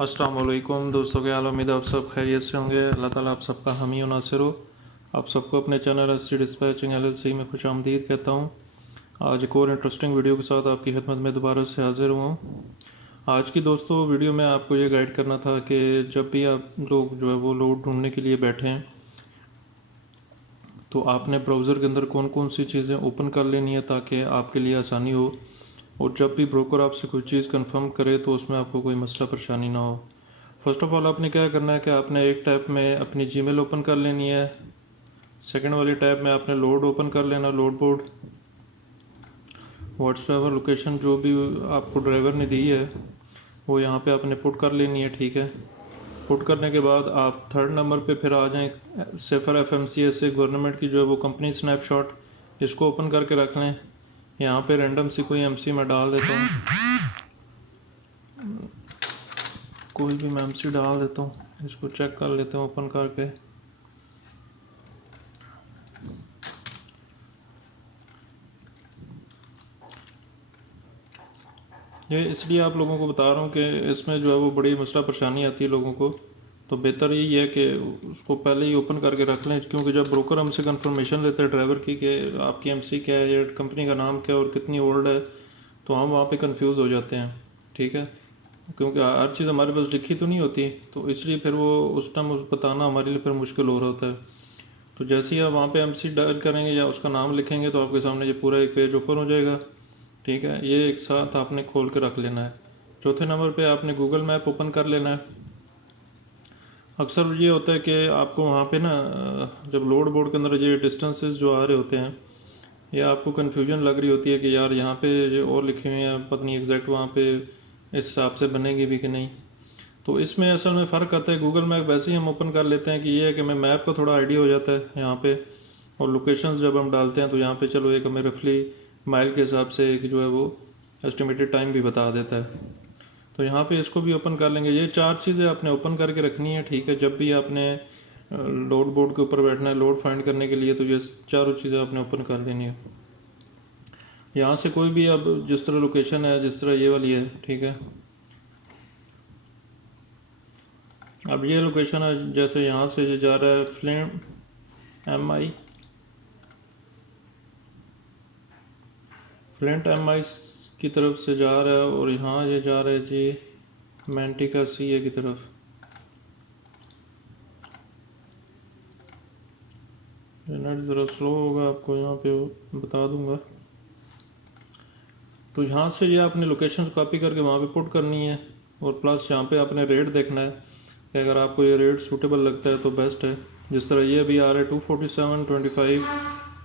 अस्सलाम वालेकुम दोस्तों, क्या हाल? उम्मीद है आप सब खैरियत से होंगे। अल्लाह ताला आप सबका हामी और नासिर हो। आप सबको अपने चैनल एसटी डिस्पैचिंग LLC में खुश आमदीद कहता हूँ। आज एक और इंटरेस्टिंग वीडियो के साथ आपकी खिदमत में दोबारा से हाजिर हुआ हूँ। आज की दोस्तों वीडियो में आपको ये गाइड करना था कि जब भी आप लोग जो है वो लोड ढूंढने के लिए बैठे हैं तो आपने ब्राउज़र के अंदर कौन कौन सी चीज़ें ओपन कर लेनी है ताकि आपके लिए आसानी हो, और जब भी ब्रोकर आपसे कोई चीज़ कंफर्म करे तो उसमें आपको कोई मसला परेशानी ना हो। फर्स्ट ऑफ ऑल आपने क्या करना है कि आपने एक टैब में अपनी जीमेल ओपन कर लेनी है। सेकंड वाली टैब में आपने लोड ओपन कर लेना, लोड बोर्ड। व्हाट्सएवर लोकेशन जो भी आपको ड्राइवर ने दी है वो यहाँ पे आपने पुट कर लेनी है, ठीक है। पुट करने के बाद आप थर्ड नंबर पे फिर आ जाएं, सेफर FMCS से गवर्नमेंट की जो है वो कंपनी स्नैपशॉट, इसको ओपन करके रख लें। यहाँ पे रैंडम सी कोई MC मैं डाल देता हूँ, कोई भी मैं MC डाल देता हूँ। इसको चेक कर लेते हैं ओपन करके। ये इसलिए आप लोगों को बता रहा हूँ कि इसमें जो है वो बड़ी मसला परेशानी आती है लोगों को, तो बेहतर यही है कि उसको पहले ही ओपन करके रख लें, क्योंकि जब ब्रोकर हमसे कंफर्मेशन लेते हैं ड्राइवर की कि आपकी MC क्या है या कंपनी का नाम क्या है और कितनी ओल्ड है, तो हम वहाँ पे कंफ्यूज हो जाते हैं, ठीक है। क्योंकि हर चीज़ हमारे पास लिखी तो नहीं होती, तो इसलिए फिर वो उस टाइम बताना हमारे लिए फिर मुश्किल हो रहा होता है। तो जैसे ही आप वहाँ पे MC डायल करेंगे या उसका नाम लिखेंगे तो आपके सामने ये पूरा एक पेज ओपन हो जाएगा, ठीक है। ये एक साथ आपने खोल के रख लेना है। चौथे नंबर पे आपने गूगल मैप ओपन कर लेना है। अक्सर ये होता है कि आपको वहाँ पे ना जब लोड बोर्ड के अंदर ये डिस्टेंसेस जो आ रहे होते हैं, या आपको कन्फ्यूजन लग रही होती है कि यार यहाँ पे ये और लिखे हुए हैं, पता नहीं एग्जैक्ट वहाँ पे इस हिसाब से बनेगी भी कि नहीं। तो इसमें असल में फ़र्क आता है। गूगल मैप वैसे ही हम ओपन कर लेते हैं कि ये है कि हमें मैप का थोड़ा आइडिया हो जाता है यहाँ पे, और लोकेशंस जब हम डालते हैं तो यहाँ पे चलो एक हमें रफली माइल के हिसाब से एक जो है वो एस्टिमेटेड टाइम भी बता देता है। तो यहाँ पे इसको भी ओपन कर लेंगे। ये चार चीज़ें आपने ओपन करके रखनी है, ठीक है। जब भी आपने लोड बोर्ड के ऊपर बैठना है लोड फाइंड करने के लिए, तो ये चारों चीज़ें आपने ओपन कर लेनी है। यहाँ से कोई भी अब जिस तरह लोकेशन है, जिस तरह ये वाली है, ठीक है। अब ये लोकेशन है, जैसे यहाँ से ये जा रहा है फ्लिंट MI की तरफ से जा रहा है, और यहाँ ये जा रहा है जी मैंटिका CA की तरफ। नेट ज़रा स्लो होगा, आपको यहाँ पे बता दूंगा। तो यहाँ से ये आपने लोकेशन कॉपी करके वहाँ पे पुट करनी है, और प्लस यहाँ पे आपने रेट देखना है कि अगर आपको ये रेट सूटेबल लगता है तो बेस्ट है। जिस तरह ये अभी आ रहा है 247.25,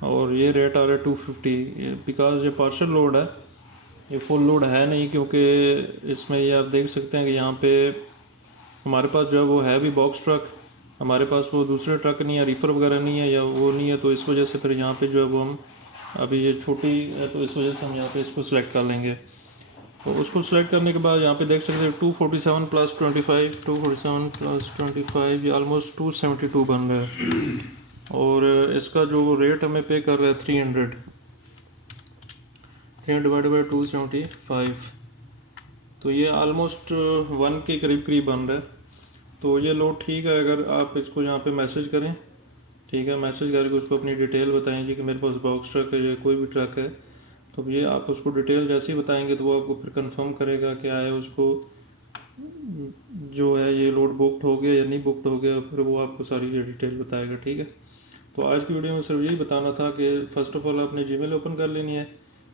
और ये रेट आ रहा है 250, बिकॉज ये पार्शल लोड है, ये फुल लोड है नहीं। क्योंकि इसमें ये आप देख सकते हैं कि यहाँ पे हमारे पास जो है वो है भी बॉक्स ट्रक, हमारे पास वो दूसरे ट्रक नहीं है, रीफर वगैरह नहीं है या वो नहीं है, तो इस वजह से फिर यहाँ पे जो है वो हम अभी ये छोटी है तो इस वजह से हम यहाँ पे इसको सिलेक्ट कर लेंगे। तो उसको सिलेक्ट करने के बाद यहाँ पे देख सकते हैं 247 प्लस 25, 247 प्लस 25, ये ऑलमोस्ट 272 बन रहा है। और इसका जो रेट हमें पे कर रहा है 300 डिवाइडेड बाई 275, तो ये ऑलमोस्ट 1 के करीब करीब बन रहा है। तो ये लोड ठीक है। अगर आप इसको यहाँ पे मैसेज करें, ठीक है, मैसेज करके उसको अपनी डिटेल बताएं जी कि मेरे पास बॉक्स ट्रक है या कोई भी ट्रक है, तो ये आप उसको डिटेल जैसे ही बताएंगे तो वो आपको फिर कंफर्म करेगा क्या है, उसको जो है ये लोड बुकड हो गया या नहीं बुकड हो गया, फिर वो आपको सारी ये डिटेल बताएगा, ठीक है। तो आज की वीडियो में सिर्फ यही बताना था कि फ़र्स्ट ऑफ ऑल आपने जीमेल ओपन कर लेनी है,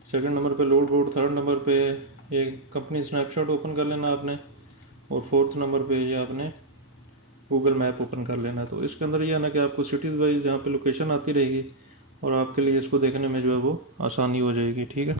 सेकंड नंबर पे लोड बोर्ड, थर्ड नंबर पे ये कंपनी स्नैपशॉट ओपन कर लेना आपने, और फोर्थ नंबर पे ये आपने गूगल मैप ओपन कर लेना है। तो इसके अंदर ये है ना कि आपको सिटीज़ वाइज यहाँ पे लोकेशन आती रहेगी, और आपके लिए इसको देखने में जो है वो आसानी हो जाएगी, ठीक है।